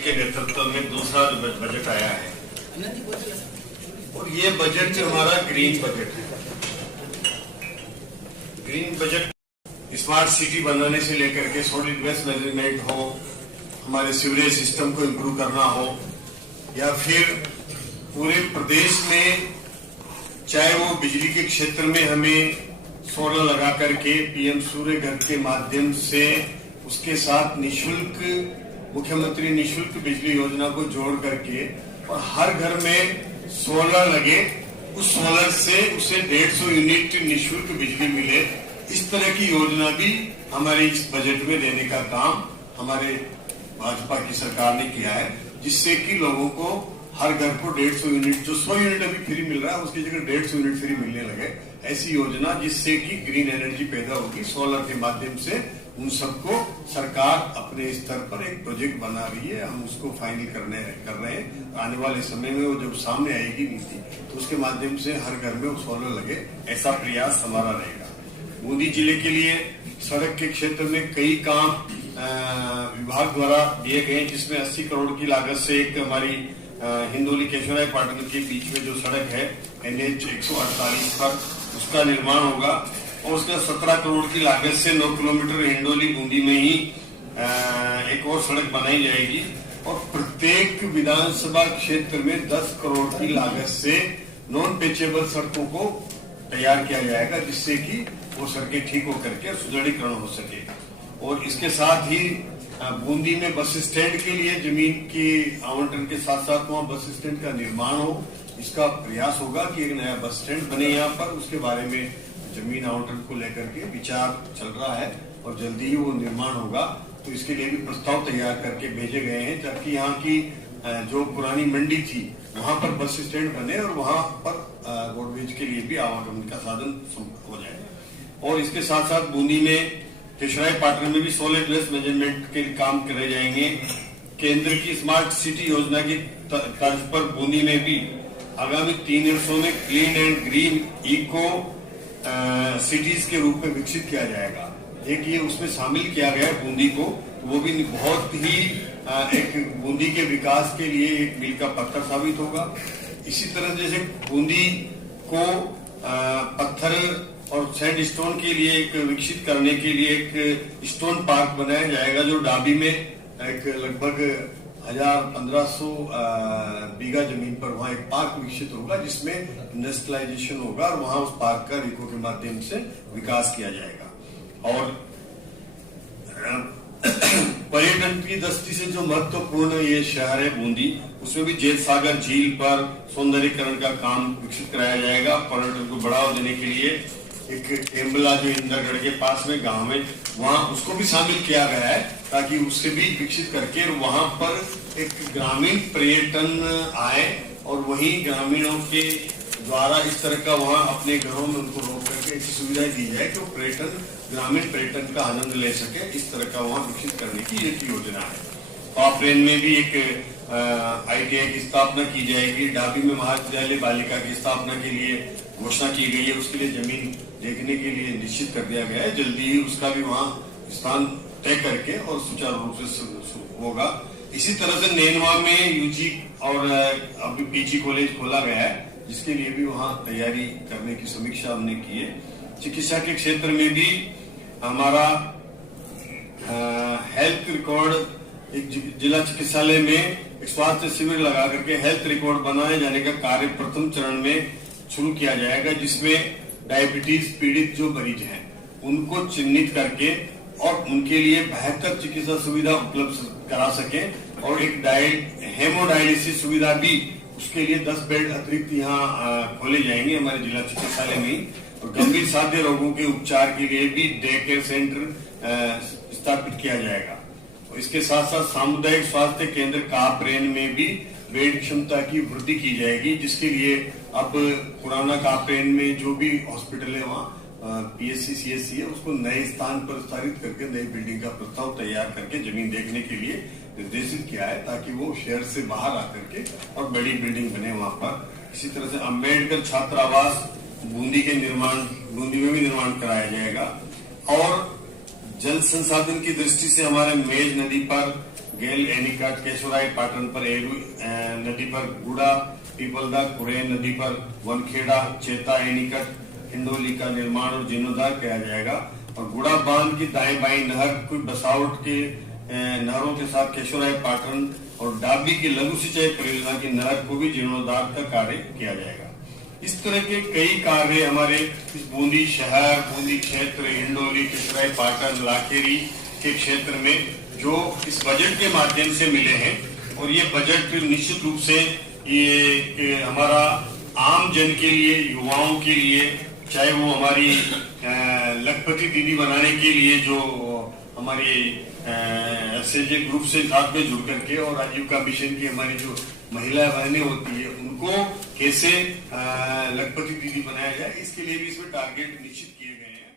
के नेतृत्व में दूसरा बजट आया है और ये बजट जो हमारा ग्रीन बजट है। ग्रीन बजट स्मार्ट सिटी बनाने से लेकर के सॉलिड वेस्ट मैनेजमेंट हो, हमारे सीवरेज सिस्टम को इम्प्रूव करना हो, या फिर पूरे प्रदेश में चाहे वो बिजली के क्षेत्र में हमें सोलर लगा करके पीएम सूर्य घर के माध्यम से उसके साथ निशुल्क मुख्यमंत्री निशुल्क बिजली योजना को जोड़ करके और हर घर में सोलर लगे, उस सोलर से उसे 150 यूनिट निशुल्क बिजली मिले, इस तरह की योजना भी हमारे इस बजट में देने का काम हमारे भाजपा की सरकार ने किया है, जिससे कि लोगों को हर घर को 150 यूनिट, जो 100 यूनिट अभी फ्री मिल रहा है उसकी जगह 150 यूनिट फ्री मिलने लगे। ऐसी योजना जिससे कि ग्रीन एनर्जी पैदा होगी सोलर के माध्यम से, उन सबको सरकार अपने स्तर पर एक प्रोजेक्ट बना रही है, हम उसको फाइनल कर रहे हैं। आने वाले समय में वो जब सामने आएगी नीति तो उसके माध्यम से हर घर में वो सोलर लगे, ऐसा प्रयास हमारा रहेगा। बूंदी जिले के लिए सड़क के क्षेत्र में कई काम विभाग द्वारा दिए गए, जिसमें 80 करोड़ की लागत से एक हमारी हिंदोली केशवराय पाटन के बीच में जो सड़क है NH 148 पर, उसका निर्माण होगा और उसका 17 करोड़ की लागत से 9 किलोमीटर हिंडोली बूंदी में ही एक और सड़क बनाई जाएगी और प्रत्येक विधानसभा क्षेत्र में 10 करोड़ की लागत से नॉन पेचेबल सड़कों को तैयार किया जाएगा, जिससे कि वो सड़कें ठीक होकर के सुदृढ़ीकरण हो सके। और इसके साथ ही बूंदी में बस स्टैंड के लिए जमीन के आवंटन के साथ साथ वहाँ बस स्टैंड का निर्माण हो, इसका प्रयास होगा कि एक नया बस स्टैंड बने यहाँ पर। उसके बारे में जमीन आवंटन को लेकर के विचार चल रहा है और जल्दी ही वो निर्माण होगा, तो इसके लिए भी प्रस्ताव तैयार करके भेजे गए हैं, ताकि यहाँ की जो पुरानी मंडी थी वहां पर बस स्टैंड बने और वहां पर रोडवेज के लिए भी आवागमन का साधन हो जाए। और इसके साथ साथ बूंदी में केशवराय पाटन में भी सॉलिड वेस्ट मैनेजमेंट के काम करे जाएंगे। केंद्र की स्मार्ट सिटी योजना की तर्ज पर बूंदी में भी आगामी 3 वर्षों में clean and green eco cities के रूप में विकसित किया जाएगा। एक ये उसमें शामिल किया गया है बूंदी को, वो भी बहुत ही एक बूंदी के विकास के लिए एक मील का पत्थर साबित होगा। इसी तरह जैसे बूंदी को पत्थर और सैंडस्टोन के लिए एक विकसित करने के लिए एक स्टोन पार्क बनाया जाएगा, जो डाबी में एक लगभग 1500 बीघा जमीन पर वहाँ एक पार्क विकसित होगा, जिसमें इंडस्ट्रियलाइजेशन होगा और वहाँ उस पार्क का रिको के माध्यम से विकास किया जाएगा। और पर्यटन की दृष्टि से जो महत्वपूर्ण ये शहर है बूंदी, उसमें भी जेत सागर झील पर सौंदर्यीकरण का काम विकसित कराया जाएगा। पर्यटन को बढ़ावा देने के लिए एक टेम्बला जो इंदरगढ़ के पास में गांव है, वहां उसको भी शामिल किया गया है, ताकि उससे भी विकसित करके वहां पर एक ग्रामीण पर्यटन आए और वहीं ग्रामीणों के द्वारा इस तरह का वहां अपने घरों में उनको रोक करके ऐसी सुविधाएं दी जाए कि वो पर्यटन ग्रामीण पर्यटन का आनंद ले सके, इस तरह का वहां विकसित करने की एक योजना है। पापरेन में भी एक ITI की स्थापना की जाएगी। डाबी में महाविद्यालय बालिका की स्थापना के लिए घोषणा की गई है, उसके लिए जमीन देखने के लिए निश्चित कर दिया गया है। जल्दी ही उसका भी वहां स्थान तय करके और सुचारू रूप से होगा। इसी तरह से नैनवा में UG और अभी PG कॉलेज खोला गया है, जिसके लिए भी वहां तैयारी करने की समीक्षा हमने की है। चिकित्सा के क्षेत्र में भी हमारा हेल्थ रिकॉर्ड, एक जिला चिकित्सालय में एक स्वास्थ्य शिविर लगा करके हेल्थ रिकॉर्ड बनाए जाने का कार्य प्रथम चरण में शुरू किया जाएगा, जिसमें डायबिटीज पीड़ित जो मरीज हैं उनको चिन्हित करके और उनके लिए बेहतर चिकित्सा सुविधा उपलब्ध करा सके और एक हेमोडायलिसिस सुविधा भी, उसके लिए 10 बेड अतिरिक्त यहाँ खोले जाएंगे हमारे जिला चिकित्सालय में। और गंभीर साध्य रोगों के उपचार के लिए भी डे केयर सेंटर स्थापित किया जाएगा। और इसके साथ साथ सामुदायिक स्वास्थ्य केंद्र कापरेन में भी बेड क्षमता की वृद्धि की जाएगी, जिसके लिए अब पुराना कापरेन में जो भी हॉस्पिटल है वहाँ PSC CSC है, उसको नए स्थान पर विस्तारित करके नई बिल्डिंग का प्रस्ताव तैयार करके जमीन देखने के लिए निर्देशित किया है, ताकि वो शहर से बाहर आकर के और बड़ी बिल्डिंग बने वहां पर। इसी तरह से अम्बेडकर छात्रावास बूंदी में भी निर्माण कराया जाएगा। और जल संसाधन की दृष्टि से हमारे मेज नदी पर गेल एनिकट केशोराय पाटन पर एरू नदी पर गुड़ा पीपलदा कुरेन नदी पर वनखेड़ा चेता एनिकट हिंडोली का निर्माण और जीर्णोद्धार किया जाएगा और गुड़ा बांध की दाएं बाएं नहर कुछ बसावट के नहरों के साथ केशोराय पाटन और डाबी की लघु सिंचाई परियोजना की नहर को भी जीर्णोद्धार का कार्य किया जाएगा। इस तरह के कई कार्य हमारे इस बूंदी शहर, बूंदी क्षेत्र, हिंडोली, केशोराय पाटन, लाखेरी के क्षेत्र में जो इस बजट के माध्यम से मिले हैं और ये बजट निश्चित रूप से ये हमारा आम जन के लिए, युवाओं के लिए, चाहे वो हमारी लखपति दीदी बनाने के लिए जो हमारी एसएजे ग्रुप से साथ में जुड़ करके और आजीविका मिशन की हमारी जो महिला बहनें होती है उनको कैसे लखपति दीदी बनाया जाए, इसके लिए भी इसमें टारगेट निश्चित किए गए हैं।